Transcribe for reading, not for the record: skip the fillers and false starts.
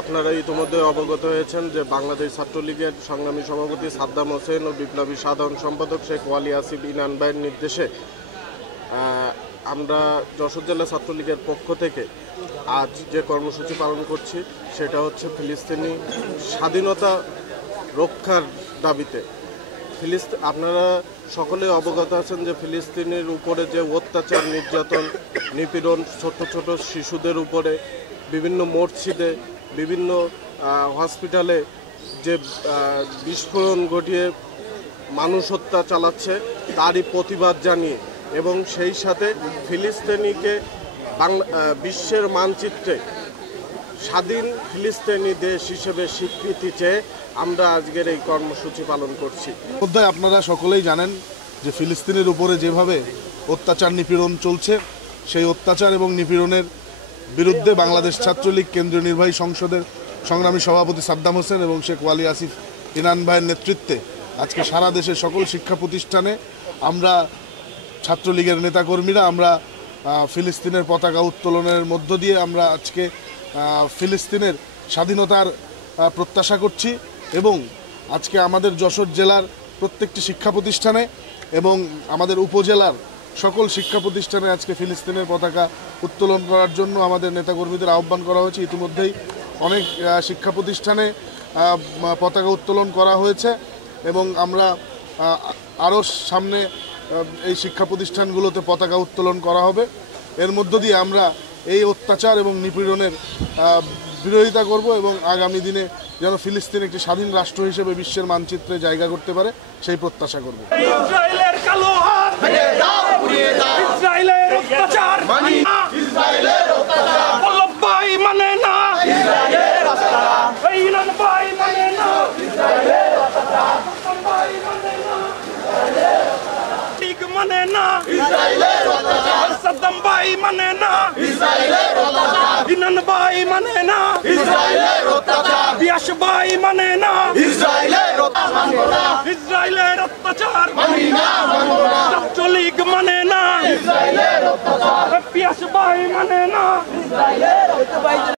আপনারা ইতিমধ্যে অবগত হয়েছেন যে বাংলাদেশ ছাত্রলীগের সংগ্রামী সভাপতি সাদ্দাম হোসেন ও বিপ্লবী সাধারণ সম্পাদক শেখ ওয়ালি আসিফ ইনান ভাইয়ের নির্দেশে আমরা যশোর জেলা ছাত্রলীগের পক্ষ থেকে আজ যে কর্মসূচি পালন করছি সেটা হচ্ছে ফিলিস্তিনি স্বাধীনতা রক্ষার দাবিতে। আপনারা সকলে অবগত আছেন যে ফিলিস্তিনের উপরে যে অত্যাচার, নির্যাতন, নিপীড়ন, ছোট ছোট শিশুদের উপরে বিভিন্ন মসজিদে, বিভিন্ন হসপিটালে যে বিস্ফোরণ ঘটিয়ে মানুষ হত্যা চালাচ্ছে তারই প্রতিবাদ জানিয়ে এবং সেই সাথে ফিলিস্তিনিকে বিশ্বের মানচিত্রে স্বাধীন ফিলিস্তিনি দেশ হিসেবে স্বীকৃতি চেয়ে আমরা আজকের এই কর্মসূচি পালন করছি। আপনারা সকলেই জানেন যে ফিলিস্তিনের উপরে যেভাবে অত্যাচার নিপীড়ন চলছে, সেই অত্যাচার এবং নিপীড়নের বিরুদ্ধে বাংলাদেশ ছাত্রলীগ কেন্দ্রীয় নির্বাহী সংসদের সংগ্রামী সভাপতি সাদ্দাম হোসেন এবং শেখ ওয়ালি আসিফ ইনান ভাইয়ের নেতৃত্বে আজকে সারা দেশের সকল শিক্ষা প্রতিষ্ঠানে আমরা ছাত্রলীগের নেতাকর্মীরা আমরা ফিলিস্তিনের পতাকা উত্তোলনের মধ্য দিয়ে আমরা আজকে ফিলিস্তিনের স্বাধীনতার প্রত্যাশা করছি এবং আজকে আমাদের যশোর জেলার প্রত্যেকটি শিক্ষা প্রতিষ্ঠানে এবং আমাদের উপজেলার সকল শিক্ষা প্রতিষ্ঠানে আজকে ফিলিস্তিনের পতাকা উত্তোলন করার জন্য আমাদের নেতাকর্মীদের আহ্বান করা হয়েছে। ইতিমধ্যেই অনেক শিক্ষা প্রতিষ্ঠানে পতাকা উত্তোলন করা হয়েছে এবং আমরা আরও সামনে এই শিক্ষা প্রতিষ্ঠানগুলোতে পতাকা উত্তোলন করা হবে। এর মধ্য দিয়ে আমরা এই অত্যাচার এবং নিপীড়নের বিরোধিতা করব এবং আগামী দিনে যেন ফিলিস্তিন একটি স্বাধীন রাষ্ট্র হিসেবে বিশ্বের মানচিত্রে জায়গা করতে পারে সেই প্রত্যাশা করব। ইসরায়েলের কালো হাত ভেঙে দাও, পুড়িয়ে দাও, ইসরায়েলের অত্যাচার মানি না, ইসরায়েলের অত্যাচার বল্লভ ভাই মানে না, ইসরায়েলের অত্যাচার এই ইনান ভাই মানে না, ইসরায়েলের অত্যাচার ভাই মানে না, ইসরায়েলের অত্যাচার ঠিক মানে না, ইসরায়েলের অত্যাচার সাদ্দাম ভাই মানে না, ইসরায়েলের অত্যাচার ইনান ভাই মানে না, ইসরায়েলের অত্যাচার বিয়াস ভাই মানে না, ইসরায়েলের অত্যাচার ইসরায়েলের অত্যাচার মানি না, মানব না, ছাত্রলীগ মানে না, ইসরায়েলের অত্যাচার বিয়াস ভাই মানে না, ইসরায়েলের অত্যাচার।